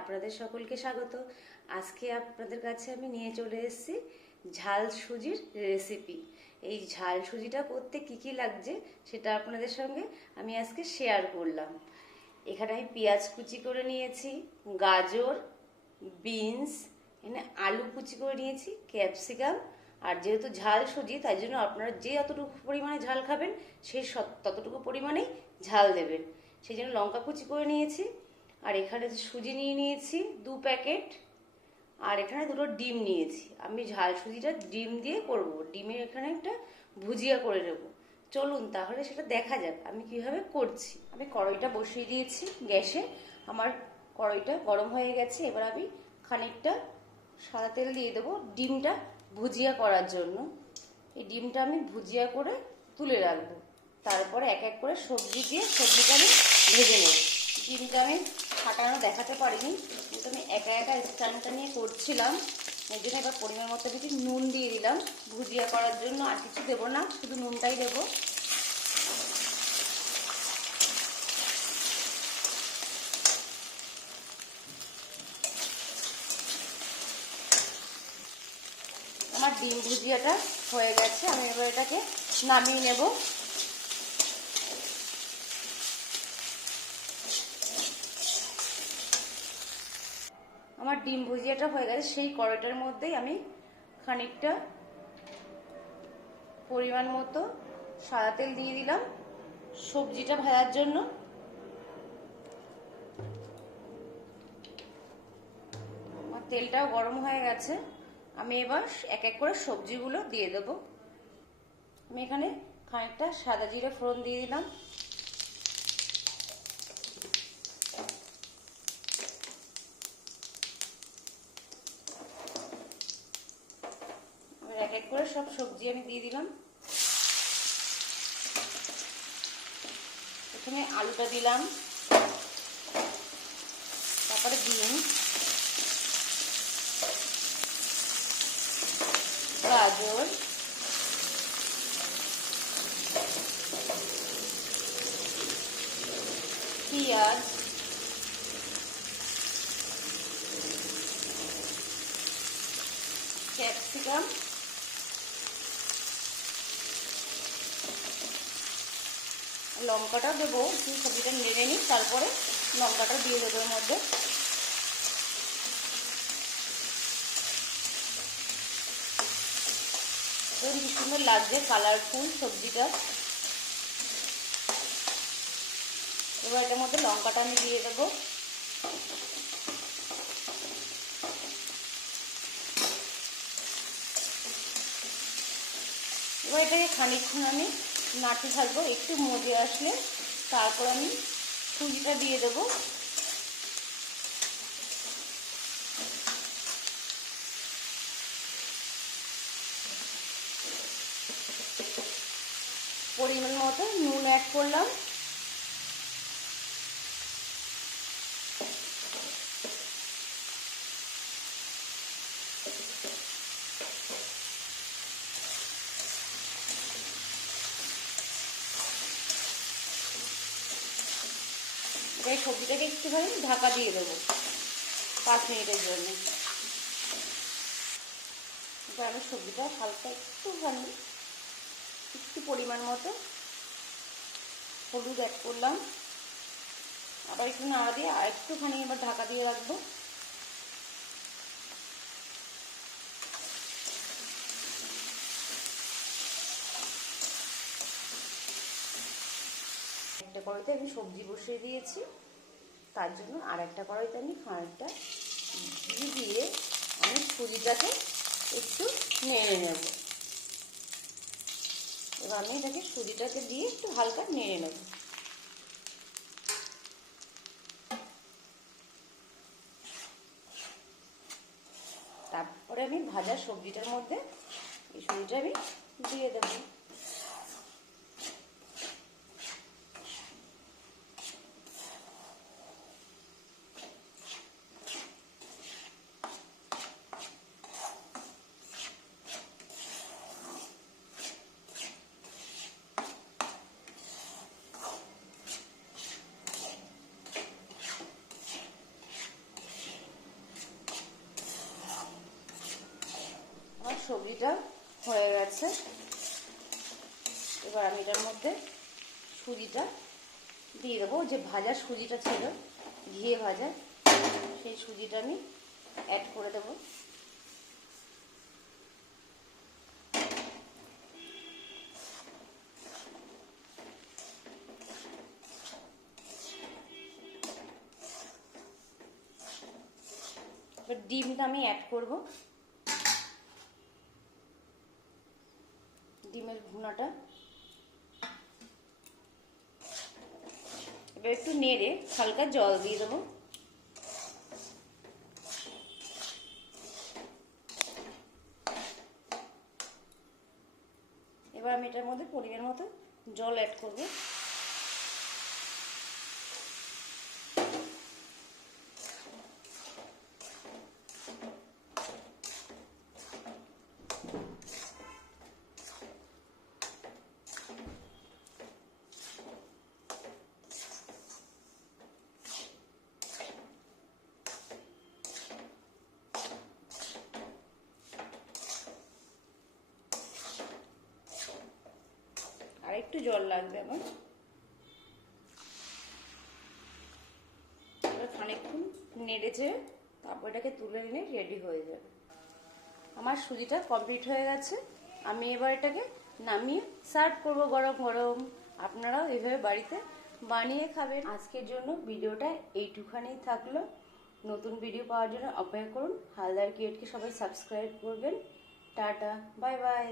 আপনাদের সকলকে স্বাগত। আজকে আপনাদের কাছে আমি নিয়ে চলে এসেছি ঝাল সুজির রেসিপি। এই ঝাল সুজিটা করতে কি কি লাগছে সেটা আপনাদের সঙ্গে আমি আজকে শেয়ার করলাম। এখানে আমি পেঁয়াজ কুচি করে নিয়েছি, গাজর, বিনস, এখানে আলু কুচি করে নিয়েছি, ক্যাপসিকাম। আর যেহেতু ঝাল সুজি তাই জন্য আপনারা যে যতটুকু পরিমাণে ঝাল খাবেন সেই ততটুকু পরিমাণেই ঝাল দেবেন। সেই জন্য লঙ্কা কুচি করে নিয়েছি। আর এখানে সুজি নিয়ে নিয়েছি 2 প্যাকেট। আর এখানে 2টো ডিম নিয়েছি। আমি ঝাল সুজিটা ডিম দিয়ে করব। ডিমের এখানে একটা ভুজিয়া করে নেব। চলুন তাহলে সেটা দেখা যাক আমি কিভাবে করছি। আমি কড়াইটা বসিয়ে দিয়েছি গ্যাসে। আমার কড়াইটা গরম হয়ে গেছে। এবার আমি খানিকটা সাদা তেল দিয়ে দেবো ডিমটা ভুজিয়া করার জন্য। এই ডিমটা আমি ভুজিয়া করে তুলে রাখবো। তারপরে এক এক করে সবজি দিয়ে সবজিটা আমি ভেজে নেব। ডিমটা আমি ফাটানো দেখাতে পারিনি, কিন্তু আমি একা একা স্ট্যান্ডটা নিয়ে করছিলাম। এর জন্য এবার পরিমাণ মতো কিছু নুন দিয়ে দিলাম ভুজিয়া করার জন্য। আর কিছু দেবো না, শুধু নুনটাই দেবো। আমার ডিম ভুজিয়াটা হয়ে গেছে। আমি এবার এটাকে নামিয়ে নেব। আমার ডিম ভুজিয়াটা হয়ে গেছে। সেই কড়াইটার মধ্যেই আমি খানিকটা পরিমাণ মতো সাদা তেল দিয়ে দিলাম সবজিটা ভাজার জন্য। আমার তেলটাও গরম হয়ে গেছে। আমি এবার এক এক করে সবজিগুলো দিয়ে দেব। আমি এখানে খানিকটা সাদা জিরে ফোড়ন দিয়ে দিলাম। এক এক করে সব সবজি আমি দিয়ে দিলাম। এখানে আলুটা দিলাম, তারপরে ডিম, গাজর, পেঁয়াজ, ক্যাপসিকাম, লঙ্কাটা দেবো। সবজিটা নেড়ে নিই, তারপরে লঙ্কাটা দিয়ে দেবো এর মধ্যে। কি সুন্দর লাগছে কালারফুল সবজিটা। এবার এটার মধ্যে লঙ্কাটা আমি দিয়ে দেবো। এবার এটাকে খানিকক্ষণ আমি নাড়তে থাকবো। একটু মজে আসলে তারপর আমি সুজিটা দিয়ে দেবো। পরিমাণ মতো নুন অ্যাড করলাম। এই সবজিটাকে একটুখানি ঢাকা দিয়ে দেবো 5 মিনিটের জন্য। এবার আমি সবজিটা হালকা একটু পরিমাণ মতো হলুদ অ্যাড করলাম। আবার একটু নাড়া দিয়ে আর একটুখানি এবার ঢাকা দিয়ে রাখবো। একটা কড়াইতে আমি সবজি বসিয়ে দিয়েছি, তার জন্য আর একটা কড়াইতে আমি খানিকটা ঘি দিয়ে আমি সুজিটাকে একটু নেড়ে নেব। এবার আমি এটাকে সুজিটাকে দিয়ে একটু হালকা নেড়ে নেব। তারপরে আমি ভাজা সবজিটার মধ্যে এই সুজিটা আমি দিয়ে দেবো। সবজিটা হয়ে গেছে। এবার আমি এটার মধ্যে সুজিটা দিয়ে দেবো। যে ভাজা সুজিটা ছিল, ঘিয়ে ভাজা, সেই সুজিটা আমি অ্যাড করে দেবো। এবার ডিমটা আমি অ্যাড করব। ডিমের ভুনাটা এবার একটু নেড়ে হালকা জল দিয়ে দেবো। এবার আমি এটার মধ্যে পরিমাণ মতো জল অ্যাড করব। আর একটু জল লাগবে আমার। এবার খানিকক্ষণ নেড়েছে, তারপর এটাকে তুলে নিয়ে রেডি হয়ে যাবে। আমার সুজিটা কমপ্লিট হয়ে গেছে। আমি এবার এটাকে নামিয়ে সার্ভ করব গরম গরম। আপনারাও এইভাবে বাড়িতে বানিয়ে খাবেন। আজকের জন্য ভিডিওটা এইটুখানেই থাকলো। নতুন ভিডিও পাওয়ার জন্য অপেক্ষা করুন। হালদার ক্রিয়েটকে সবাই সাবস্ক্রাইব করবেন। Tata, bye bye.